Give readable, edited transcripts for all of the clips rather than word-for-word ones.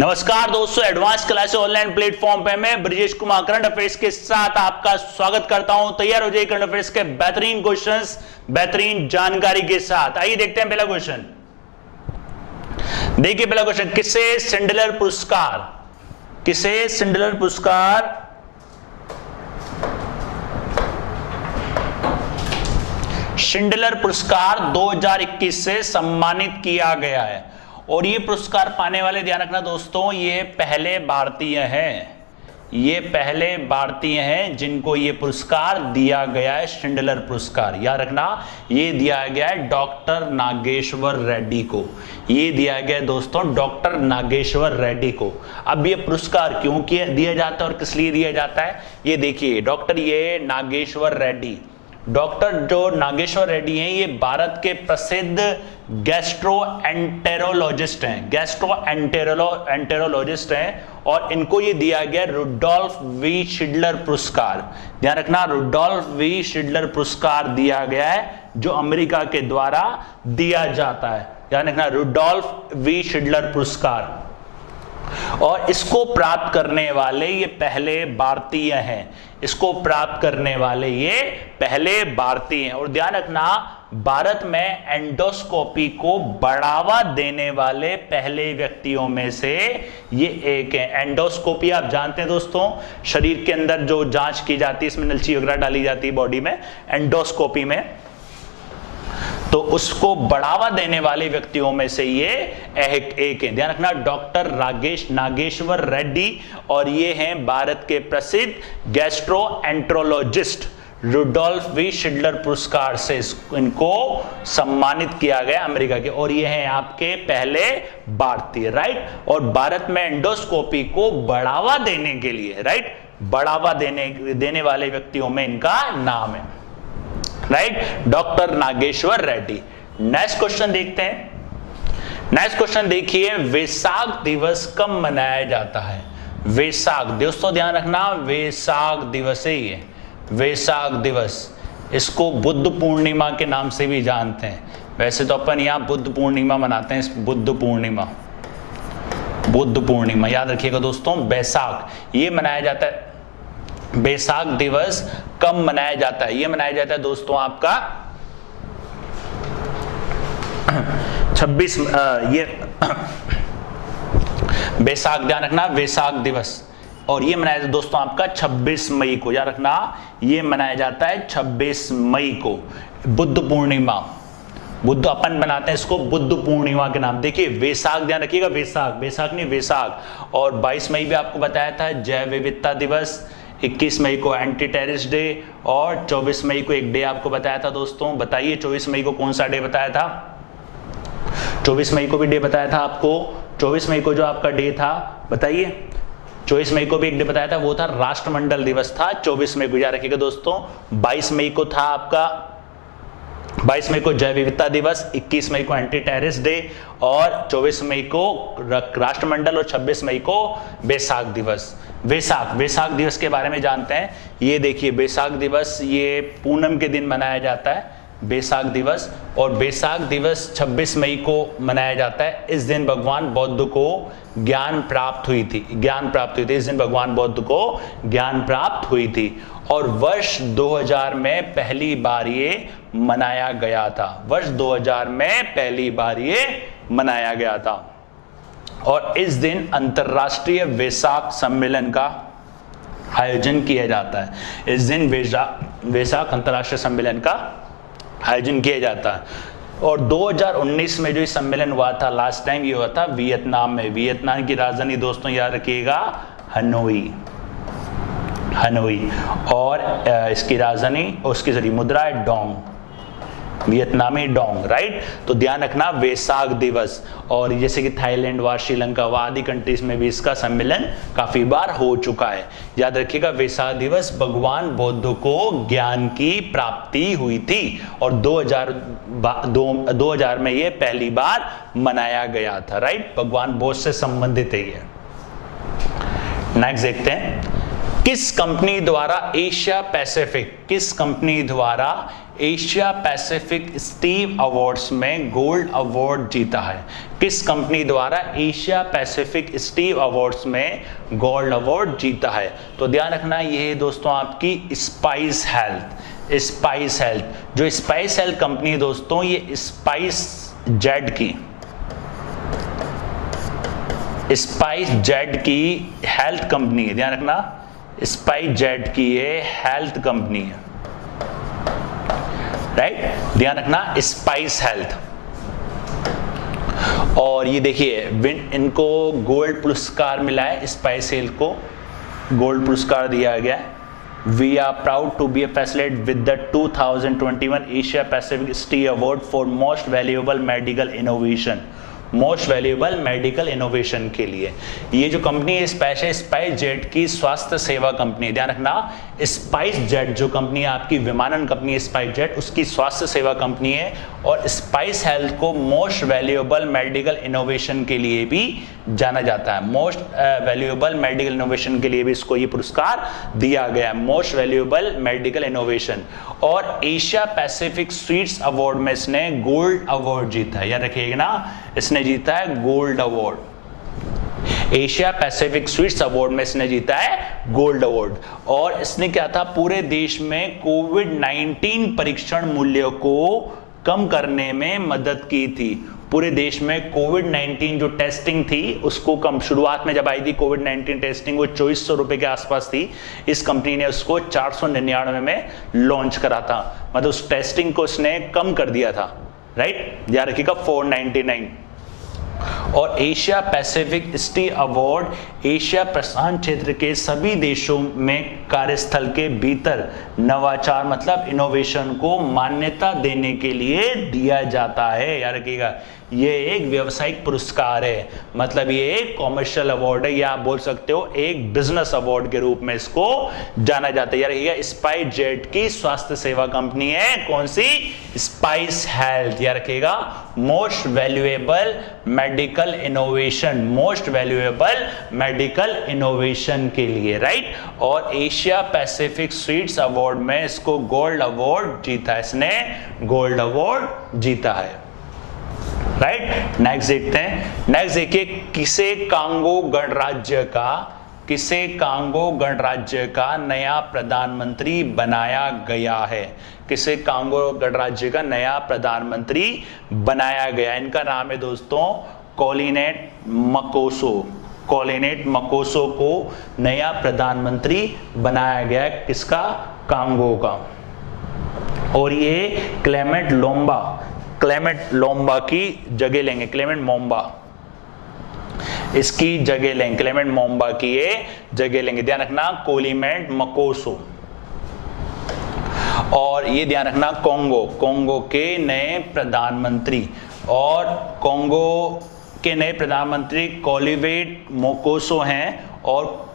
नमस्कार दोस्तों, advance class online platform पे मैं ब्रजेश कुमार करंट अफेयर्स के साथ आपका स्वागत करता हूं। तैयार हो जाइए करंट अफेयर्स के बेहतरीन क्वेश्चंस, बेहतरीन जानकारी के साथ। आइए देखते हैं पहला क्वेश्चन। देखिए पहला क्वेश्चन, किसे शिंडलर पुरस्कार 2021 से सम्मानित किया गया है। और ये पुरस्कार पाने वाले, ध्यान रखना दोस्तों, ये पहले भारतीय हैं जिनको ये पुरस्कार दिया गया है। शिंडलर पुरस्कार याद रखना, ये दिया गया है डॉक्टर नागेश्वर रेड्डी को। ये दिया गया दोस्तों डॉक्टर नागेश्वर रेड्डी को। अब ये पुरस्कार क्यों दिया जाता है और किस लिए दिया जाता है, ये देखिए। डॉक्टर नागेश्वर रेड्डी, डॉक्टर जो नागेश्वर रेड्डी हैं, ये भारत के प्रसिद्ध गैस्ट्रोएंटेरोलॉजिस्ट हैं और इनको ये दिया गया रुडोल्फ वी शिडलर पुरस्कार। ध्यान रखना, रुडोल्फ वी शिडलर पुरस्कार दिया गया है जो अमेरिका के द्वारा दिया जाता है। ध्यान रखना, रुडोल्फ वी शिडलर पुरस्कार। और इसको प्राप्त करने वाले ये पहले भारतीय हैं। और ध्यान रखना, भारत में एंडोस्कोपी को बढ़ावा देने वाले पहले व्यक्तियों में से ये एक है। एंडोस्कोपी आप जानते हैं दोस्तों, शरीर के अंदर जो जांच की जाती है, इसमें नलची वगैरह डाली जाती है बॉडी में, एंडोस्कोपी में, तो उसको बढ़ावा देने वाले व्यक्तियों में से ये एक है। ध्यान रखना, डॉक्टर नागेश्वर रेड्डी, और ये हैं भारत के प्रसिद्ध गैस्ट्रोएंटेरोलॉजिस्ट। रुडोल्फ वी शिडलर पुरस्कार से इनको सम्मानित किया गया अमेरिका के, और ये हैं आपके पहले भारतीय, राइट। और भारत में एंडोस्कोपी को बढ़ावा देने के लिए, राइट, बढ़ावा देने वाले व्यक्तियों में इनका नाम है, right, doctor Nageshwar Reddy. Next question देखते हैं। नेक्स्ट क्वेश्चन देखिए, वैसाख दिवस कब मनाया जाता है? वैसाख दोस्तों ध्यान रखना, वैसाख दिवस है ये, वैसाख दिवस। इसको बुद्ध पूर्णिमा के नाम से भी जानते हैं। वैसे तो अपन यहाँ बुद्ध पूर्णिमा मनाते हैं, बुद्ध पूर्णिमा याद रखिएगा दोस्तों। वैसाख ये मनाया जाता है। वैसाख दिवस कब मनाया जाता है? ये मनाया जाता है दोस्तों आपका 26 वैसाख, ध्यान रखना, वैसाख दिवस। और ये मनाया जाता है दोस्तों आपका 26 मई को, याद रखना, ये मनाया जाता है 26 मई को। बुद्ध पूर्णिमा, बुद्ध अपन बनाते हैं इसको बुद्ध पूर्णिमा के नाम। देखिए वैसाख, ध्यान रखिएगा, वैसाख नहीं वैसाख। और 22 मई भी आपको बताया था जैव विविधता दिवस, 21 मई को एंटी टेररिस्ट डे, और 24 मई को एक डे आपको बताया था दोस्तों। बताइए 24 मई को कौन सा डे बताया था? 24 मई को भी डे बताया था आपको। 24 मई को जो आपका डे था, बताइए, 24 मई को भी एक डे बताया था, वो था राष्ट्रमंडल दिवस था 24 मई को, याद रखिएगा दोस्तों। 22 मई को था आपका, 22 मई को जैव विविधता दिवस, 21 मई को एंटी टेररिस्ट डे, और 24 मई को राष्ट्रमंडल, और 26 मई को वैसाख दिवस। वैसाख दिवस के बारे में जानते हैं। ये देखिए वैसाख दिवस, ये पूनम के दिन मनाया जाता है वैसाख दिवस। और वैसाख दिवस 26 मई को मनाया जाता है। इस दिन भगवान बुद्ध को ज्ञान प्राप्त हुई थी। इस दिन भगवान बुद्ध को ज्ञान प्राप्त हुई थी। और वर्ष 2000 में पहली बार ये मनाया गया था। वर्ष 2000 में पहली बार ये मनाया गया था। और इस दिन अंतरराष्ट्रीय वैसाख सम्मेलन का आयोजन किया जाता है। इस दिन वैसाख अंतरराष्ट्रीय सम्मेलन का आयोजन किया जाता है। और 2019 में जो सम्मेलन हुआ था लास्ट टाइम, ये हुआ था वियतनाम में। वियतनाम की राजधानी दोस्तों याद रखिएगा हनोई। और इसकी राजधानी, उसकी मुद्रा है डोंग, वियतनामी डोंग, राइट। तो ध्यान रखना वैसाख दिवस। और जैसे कि थाईलैंड व श्रीलंका व आदि कंट्रीज में भी इसका सम्मेलन काफी बार हो चुका है। याद रखिएगा वैसाख दिवस भगवान बुद्ध को ज्ञान की प्राप्ति हुई थी, और 2000 में ये पहली बार मनाया गया था, राइट। भगवान बुद्ध से संबंधित है ये। नेक्स्ट देखते हैं, किस कंपनी द्वारा एशिया पैसिफिक स्टीव अवार्ड्स में गोल्ड अवार्ड जीता है? किस कंपनी द्वारा एशिया पैसिफिक स्टीव अवार्ड्स में गोल्ड अवार्ड जीता है? तो ध्यान रखना ये दोस्तों आपकी स्पाइस हेल्थ। स्पाइस हेल्थ, जो स्पाइस हेल्थ कंपनी है दोस्तों, ये स्पाइस जेड की हेल्थ कंपनी है। ध्यान रखना, स्पाइस जेड की ये हेल्थ कंपनी है, राइट। ध्यान रखना स्पाइस हेल्थ। और ये देखिए इनको गोल्ड पुरस्कार मिला है, स्पाइस हेल्थ को गोल्ड पुरस्कार दिया गया है। We are proud to be affiliated with the 2021 Asia Pacific Steve award for most valuable medical innovation. Most valuable medical innovation के लिए ये जो कंपनी है स्पाइस जेट की स्वास्थ्य सेवा कंपनी। ध्यान रखना स्पाइस जेट जो कंपनी है आपकी विमानन कंपनी है स्पाइस जेट, उसकी स्वास्थ्य सेवा कंपनी है। और स्पाइस हेल्थ को मोस्ट वैल्यूएबल मेडिकल इनोवेशन के लिए भी जाना जाता है। मोस्ट वैल्यूएबल मेडिकल इनोवेशन के लिए भी इसको ये पुरस्कार दिया गया है, मोस्ट वैल्यूएबल मेडिकल इनोवेशन। और एशिया पैसिफिक स्वीट्स अवार्ड में इसने गोल्ड अवार्ड जीता है, याद रखिएगा ना, इसने जीता है gold award. Asia Pacific sweets award में इसने जीता है गोल्ड अवार्ड। और इसने क्या था, पूरे देश में कोविड-19 परीक्षण मूल्य को कम करने में मदद की थी। पूरे देश में कोविड-19 जो टेस्टिंग थी उसको कम, शुरुआत में जब आई थी कोविड-19 टेस्टिंग वो 2400 रुपए के आसपास थी। इस कंपनी ने उसको 499 में लॉन्च करा था, मतलब उस टेस्टिंग को उसने कम कर दिया था, राइट। याद रखिएगा 499। और Asia Pacific Steve award Asia प्रशांत क्षेत्र के सभी देशों में कार्यस्थल के भीतर नवाचार मतलब इनोवेशन को मान्यता देने के लिए दिया जाता है। याद रखिएगा ये एक व्यावसायिक पुरस्कार है, मतलब ये एक कॉमर्शियल अवार्ड है, या आप बोल सकते हो एक बिजनेस अवार्ड के रूप में इसको जाना जाता है। यार ये स्पाइस जेट की स्वास्थ्य सेवा कंपनी है, कौन सी? Spice health. याद रखिएगा most valuable medical innovation, most valuable medical innovation के लिए, राइट। और एशिया पैसिफिक स्वीट्स अवार्ड में इसको गोल्ड अवार्ड जीता है, इसने गोल्ड अवार्ड जीता है, राइट। नेक्स्ट देखते हैं। नेक्स्ट देखिए किसे कांगो गणराज्य का नया प्रधानमंत्री बनाया गया है? किसे कांगो गणराज्य का नया प्रधानमंत्री बनाया गया? इनका नाम है दोस्तों कोलिनेट मकोसो को नया प्रधानमंत्री बनाया गया है। किसका? कांगो का। और ये क्लेमेंट लोम्बा की जगह लेंगे, क्लेमेंट मोम्बा इसकी जगह लेंगे, क्लेमेंट मोम्बा की ये जगह लेंगे। ध्यान रखना कोलिमेंट मकोसो। और ये ध्यान रखना कोंगो के नए प्रधानमंत्री, और कोंगो के नए प्रधानमंत्री कोलिवेट मोकोसो हैं, और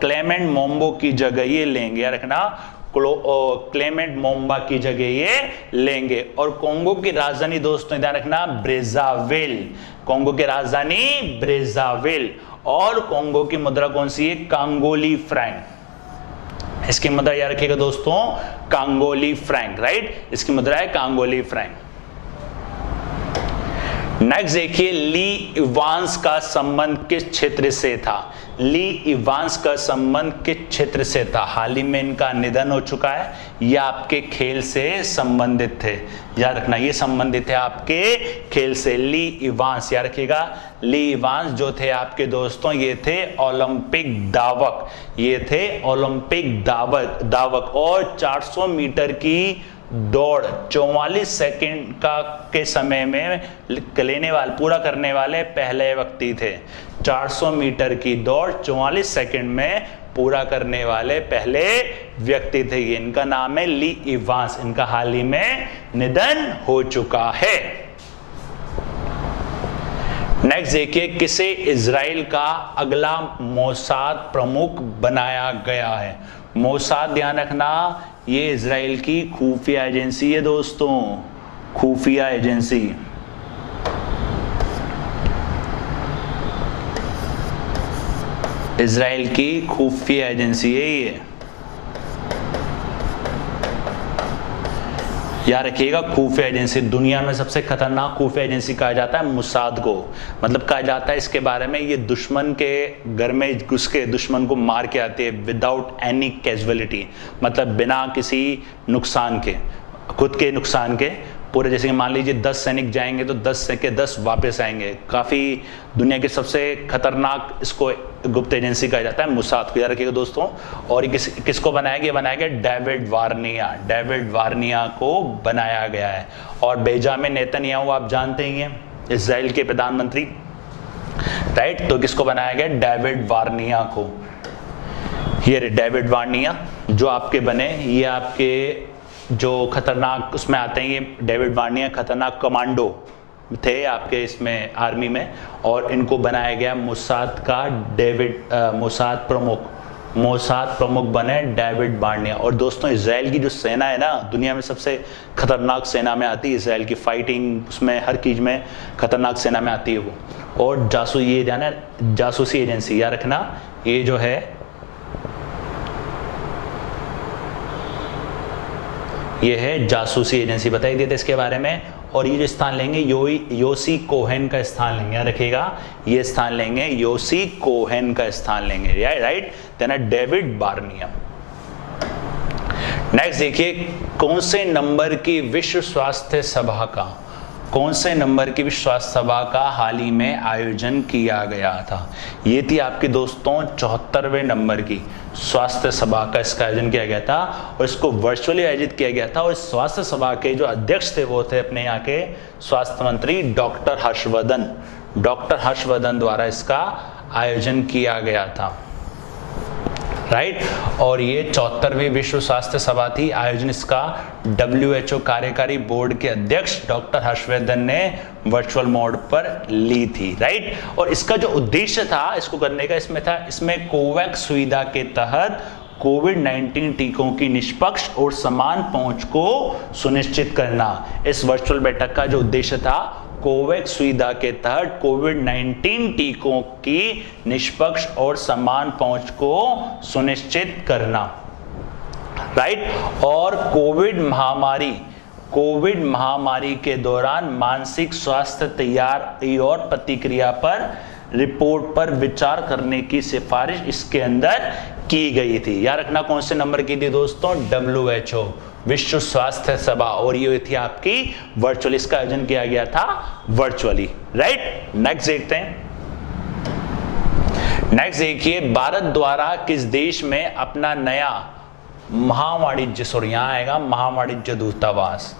क्लेमेंट मोम्बो की जगह ये लेंगे। याद रखना क्लेमेंट मोम्बा की जगह ये लेंगे। और कोंगो की राजधानी दोस्तों ध्यान रखना ब्रेजाविल, कोंगो की राजधानी ब्रेजाविल। और कोंगो की मुद्रा कौन सी है? कांगोली फ्रैंक। इसकी मुद्रा याद रखिएगा दोस्तों कांगोली फ्रैंक, राइट। इसकी मुद्रा है कांगोली फ्रैंक। नेक्स्ट देखिए ली इवांस का संबंध किस क्षेत्र से था? ली इवांस का संबंध किस क्षेत्र से था? हाल ही में इनका निधन हो चुका है, या आपके खेल से संबंधित थे? याद रखना ये संबंधित है आपके खेल से। ली इवांस याद रखिएगा, ली इवांस जो थे आपके दोस्तों ये थे ओलंपिक धावक, ये थे ओलंपिक धावक। और 400 मीटर की दौड़ 44 सेकंड के समय में पूरा करने वाले पहले व्यक्ति थे। 400 मीटर की दौड़ 44 सेकंड में पूरा करने वाले पहले व्यक्ति थे। इनका नाम है ली इवांस। इनका हाल ही में निधन हो चुका है। नेक्स्ट देखिए किसे इजराइल का अगला मोसाद प्रमुख बनाया गया है? मोसाद ध्यान रखना ये इजराइल की खुफिया एजेंसी है दोस्तों, खुफिया एजेंसी। इजराइल की खुफिया एजेंसी है ये। याद रखिएगा, खुफिया एजेंसी, दुनिया में सबसे खतरनाक खुफिया एजेंसी कहा जाता है मोसाद को। मतलब कहा जाता है इसके बारे में, ये दुश्मन के घर में घुस के दुश्मन को मार के आते हैं विदाउट एनी कैजुअलिटी, मतलब बिना किसी नुकसान के, खुद के नुकसान के पूरे। जैसे कि मान लीजिए 10 सैनिक जाएंगे तो 10 के 10 वापस आएंगे। काफ़ी दुनिया की सबसे खतरनाक इसको गुप्त एजेंसी कहा जाता है मोसाद को, याद रखिएगा दोस्तों। और ये किसको बनाया गया? बनाया गया डेविड वार्निया, डेविड वार्निया को बनाया गया है। और बेंजामिन नेतन्याहू आप जानते ही हैं, इजराइल के प्रधानमंत्री, राइट। तो किसको बनाया गया? डेविड वार्निया को। ये डेविड वार्निया जो आपके बने, ये आपके जो खतरनाक उसमें आते हैं, ये डेविड वार्निया खतरनाक कमांडो थे आपके इसमें आर्मी में, और इनको बनाया गया मोसाद का मोसाद प्रमुख बने डेविड वार्निया। और दोस्तों इजराइल की जो सेना है ना, दुनिया में सबसे खतरनाक सेना में आती है इजराइल की, फाइटिंग उसमें हर चीज में खतरनाक सेना में आती है वो। और ये जाना जासूसी एजेंसी, याद रखना, ये जो है ये है जासूसी एजेंसी, बताई देते इसके बारे में। और ये जो स्थान लेंगे योसी कोहेन का स्थान लेंगे, याद रखिएगा, ये स्थान लेंगे योसी कोहेन का स्थान लेंगे, right. Then David Warnia. Next देखिए, कौन से नंबर की विश्व स्वास्थ्य सभा का, कौन से नंबर की विश्व स्वास्थ्य सभा का हाल ही में आयोजन किया गया था? ये थी आपके दोस्तों 74वें नंबर की स्वास्थ्य सभा का इसका आयोजन किया गया था, और इसको वर्चुअली आयोजित किया गया था। और इस स्वास्थ्य सभा के जो अध्यक्ष थे वो थे अपने यहाँ के स्वास्थ्य मंत्री डॉक्टर हर्षवर्धन, डॉक्टर हर्षवर्धन द्वारा इसका आयोजन किया गया था, राइट। और ये 74वीं विश्व स्वास्थ्य सभा थी। आयोजन इसका WHO कार्यकारी बोर्ड के अध्यक्ष डॉक्टर हर्षवर्धन ने वर्चुअल मोड पर ली थी, राइट। और इसका जो उद्देश्य था इसको करने का, इसमें कोवैक्स सुविधा के तहत कोविड-19 टीकों की निष्पक्ष और समान पहुंच को सुनिश्चित करना। इस वर्चुअल बैठक का जो उद्देश्य था, कोवैक्स सुविधा के तहत कोविड-19 टीकों की निष्पक्ष और समान पहुंच को सुनिश्चित करना, राइट। और कोविड महामारी के दौरान मानसिक स्वास्थ्य तैयारी और प्रतिक्रिया पर रिपोर्ट पर विचार करने की सिफारिश इसके अंदर की गई थी। याद रखना कौन से नंबर की थी दोस्तों? WHO, विश्व स्वास्थ्य सभा। और ये थी आपकी वर्चुअली, इसका आयोजन किया गया था वर्चुअली, राइट। नेक्स्ट देखते हैं। नेक्स्ट देखिए, भारत द्वारा किस देश में अपना नया महावाणिज्य, सॉरी यहां आएगा महावाणिज्य दूतावास,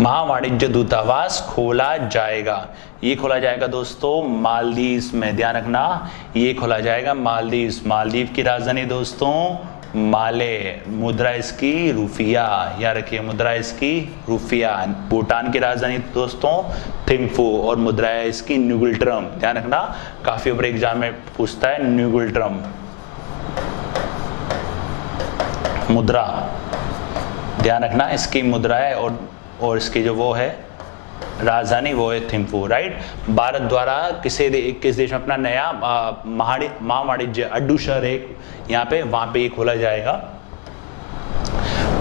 महावाणिज्य दूतावास खोला जाएगा? ये खोला जाएगा दोस्तों मालदीव्स में, ध्यान रखना, ये खोला जाएगा मालदीव्स। मालदीव की राजधानी दोस्तों माले, मुद्रा इसकी रुपया, याद रखिए मुद्रा इसकी रुपया। भूटान की राजधानी दोस्तों थिम्फू, और मुद्रा है इसकी न्यूगिल्ट्रम, ध्यान रखना, काफी ऊपर एग्जाम में पूछता है न्यूगिल्ट्रम मुद्रा, ध्यान रखना इसकी मुद्रा है। और इसकी जो वो है राजधानी वो है थिम्फू, राइट। भारत द्वारा किस देश में अपना नया महावाणिज्य अड्डू शहर एक यहाँ पे, वहां पे खोला जाएगा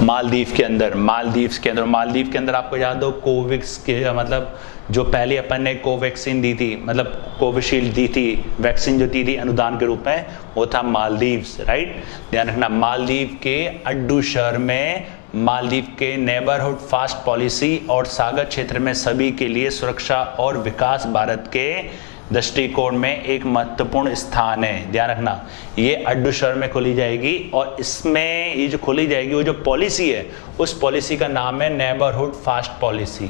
मालदीव के अंदर। मालदीव के अंदर आपको याद हो कोविक्स के, मतलब जो पहले अपन ने कोवैक्सीन दी थी, मतलब कोविशील्ड दी थी, वैक्सीन जो दी थी अनुदान के रूप में, वो था मालदीव्स, राइट। ध्यान रखना, मालदीव के अड्डू शहर में मालदीव के नेबरहुड फास्ट पॉलिसी और सागर क्षेत्र में सभी के लिए सुरक्षा और विकास भारत के दृष्टिकोण में एक महत्वपूर्ण स्थान है। ध्यान रखना, ये अड्डू शहर में खोली जाएगी, और इसमें ये जो खोली जाएगी वो जो पॉलिसी है, उस पॉलिसी का नाम है neighbourhood fast policy,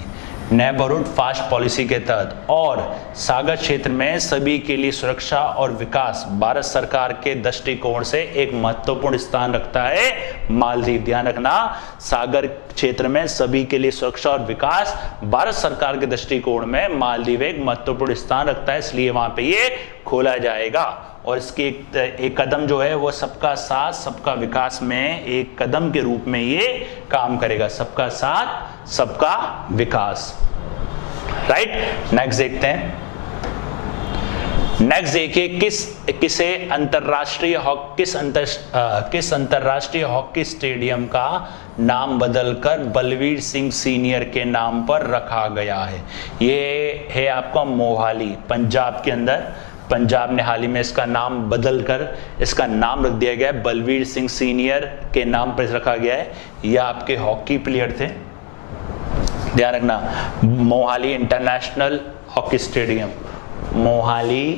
neighbourhood fast policy के तहत। और सागर क्षेत्र में सभी के लिए सुरक्षा और विकास भारत सरकार के दृष्टिकोण से एक महत्वपूर्ण स्थान रखता है मालदीव। ध्यान रखना, सागर क्षेत्र में सभी के लिए सुरक्षा और विकास भारत सरकार के दृष्टिकोण में मालदीव एक महत्वपूर्ण स्थान रखता है, इसलिए वहां पे ये खोला जाएगा। और इसके एक कदम जो है वो सबका साथ सबका विकास में एक कदम के रूप में ये काम करेगा, सबका साथ सबका विकास, राइट। नेक्स्ट देखते हैं। नेक्स्ट देखिए, किसे अंतरराष्ट्रीय हॉकी स्टेडियम का नाम बदलकर बलवीर सिंह सीनियर के नाम पर रखा गया है। ये है आपका मोहाली, पंजाब के अंदर। पंजाब ने हाल ही में इसका नाम बदलकर इसका नाम रख दिया गया है, बलवीर सिंह सीनियर के नाम पर रखा गया है। यह आपके हॉकी प्लेयर थे, ध्यान रखना। Mohali international hockey stadium, Mohali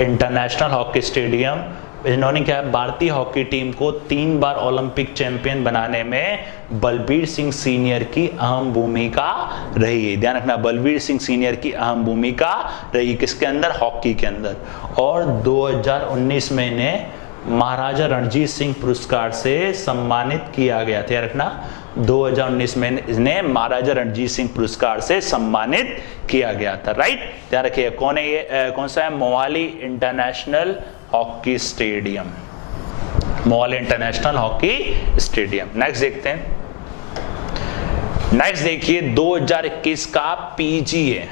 international hockey stadium, इन्होंने क्या है, भारतीय हॉकी टीम को 3 बार ओलंपिक चैंपियन बनाने में बलवीर सिंह सीनियर की अहम भूमिका रही है। ध्यान रखना, बलवीर सिंह सीनियर की अहम भूमिका रही, किसके अंदर, हॉकी के अंदर। और 2019 में इन्हें महाराजा रणजीत सिंह पुरस्कार से सम्मानित किया गया। ध्यान रखना, 2019 में इन्हें महाराजा रणजीत सिंह पुरस्कार से सम्मानित किया गया था, राइट। ध्यान रखिए, कौन है ये, कौन सा है, Mohali international hockey stadium, Mohali international hockey stadium. Next देखते हैं, नेक्स्ट देखिए 2021 का PGA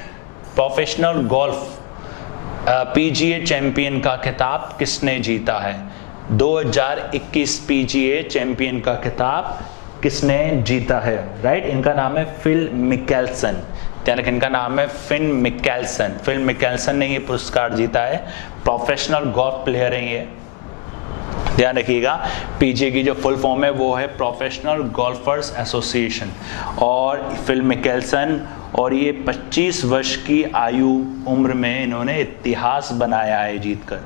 professional golf PGA champion का खिताब किसने जीता है। 2021 पीजीए चैंपियन का खिताब किसने जीता है, राइट। इनका नाम है फिल मिकेल्सन। ध्यान रखें, इनका नाम है फिल मिकेल्सन। फिल मिकेल्सन ने ये पुरस्कार जीता है, प्रोफेशनल गोल्फ प्लेयर है ये। ध्यान रखिएगा, पीजीए की जो फुल फॉर्म है वो है प्रोफेशनल गोल्फर्स एसोसिएशन। और फिल मिकेल्सन, और ये 25 वर्ष की आयु उम्र में इन्होंने इतिहास बनाया है जीतकर।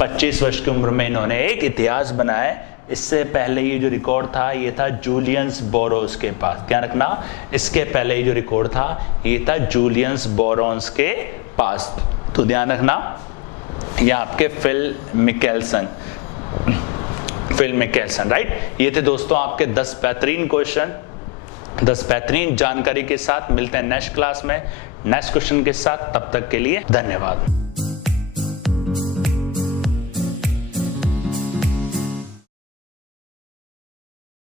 25 वर्ष की उम्र में इन्होंने एक इतिहास बनाया है। इससे पहले ये जो रिकॉर्ड था ये था जूलियंस बोरोस के पास। ध्यान रखना, इसके पहले ये जो रिकॉर्ड था ये था जूलियंस बोरोस के पास। तो ध्यान रखना, ये आपके फिल मिकेल्सन, राइट। ये थे दोस्तों आपके 10 बेहतरीन क्वेश्चन, 10 बेहतरीन जानकारी के साथ। मिलते हैं नेक्स्ट क्लास में नेक्स्ट क्वेश्चन के साथ, तब तक के लिए धन्यवाद।